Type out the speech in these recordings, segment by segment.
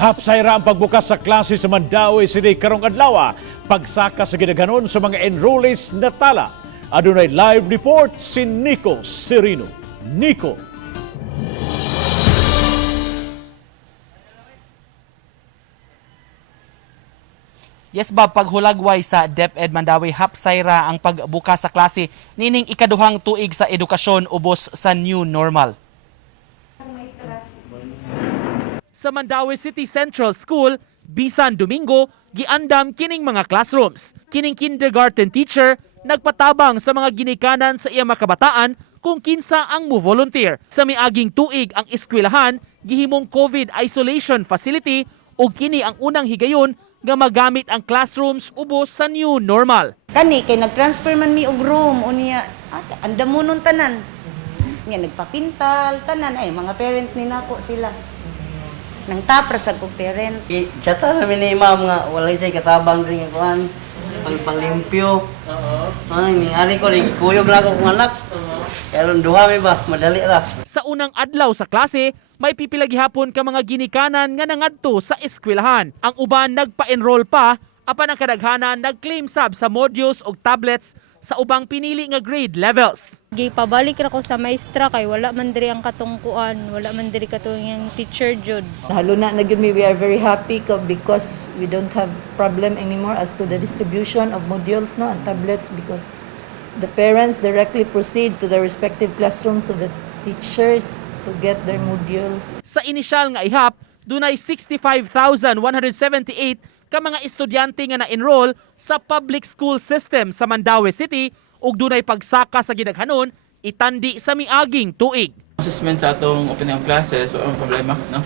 Hapsay ra ang pagbukas sa klase sa Mandaue City karong adlaw, pagsaka sa gidaghanon sa mga enrollees na tala. Adunay live report si Nico Serino. Nico. Yes, Bob, paghulagway sa DepEd Mandaue, hapsay ra ang pagbukas sa klase nining ikaduhang tuig sa edukasyon ubos sa new normal. Sa Mandaue City Central School, bisan Domingo, giandam kining mga classrooms. Kining kindergarten teacher nagpatabang sa mga ginikanan sa iya makabataan kung kinsa ang mo-volunteer. Sa miaging tuig ang eskwelahan, gihimong COVID isolation facility ug kini ang unang higayon nga magamit ang classrooms ubos sa new normal. Kani kay nag-transfer man mi og room unya andam mo nun tanan. Nga nagpapintal tanan ay mga parent ni nako sila. Nang tapra sa kog parent. Chata namin ni ma'am nga walay say katabang ring kuan panglimpyo. Ay ni ari ko ning kuyog na ako kong anak. Karon duha mi ba madali ra. Sa unang adlaw sa klase, may pipila gihapon ka mga ginikanan nga nangadto sa eskwelahan. Ang uban nagpa-enroll pa, apan ang kadaghanan nag-claim sab sa modules o tablets sa ubang pinili nga grade levels. Gipabalik ra ko sa maestra kay wala man diri ang katungkuan, wala man diri katong yung teacher jud. Halo na gyud mi, we are very happy because we don't have problem anymore as to the distribution of modules no and tablets because the parents directly proceed to their respective classrooms of the teachers to get their modules. Sa inisyal nga ihap, dunay 65,178 ka mga estudyante nga na-enroll sa public school system sa Mandaue City ug dunay pagsaka sa gidaghanon itandi sa miaging tuig. Assessment sa atong opening of classes, wala problema, no?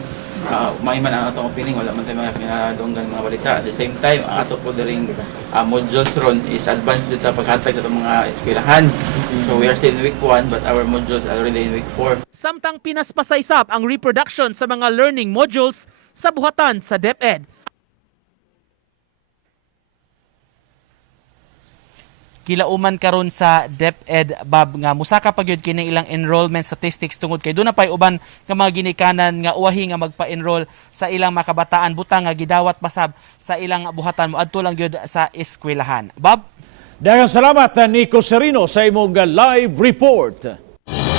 May man ang atong opening, wala man tayo mga pinadonggan mga balita. At the same time, ang ato po daring modules ron is advanced dito paghatag sa itong mga eskwelahan. So we are still in week 1 but our modules are already in week 4. Samtang pinaspasaysap ang reproduction sa mga learning modules sa buhatan sa DepEd. Kilauman karon sa DepEd, Bob, nga musaka pa gyud kini ilang enrollment statistics tungod kay doon na pay uban nga mga ginikanan nga uwahi nga magpa-enroll sa ilang makabataan butang nga gidawat pasab sa ilang buhatan moadto lang gyud sa eskwelahan. Bob, Daghang salamat Nico Serino sa imong live report.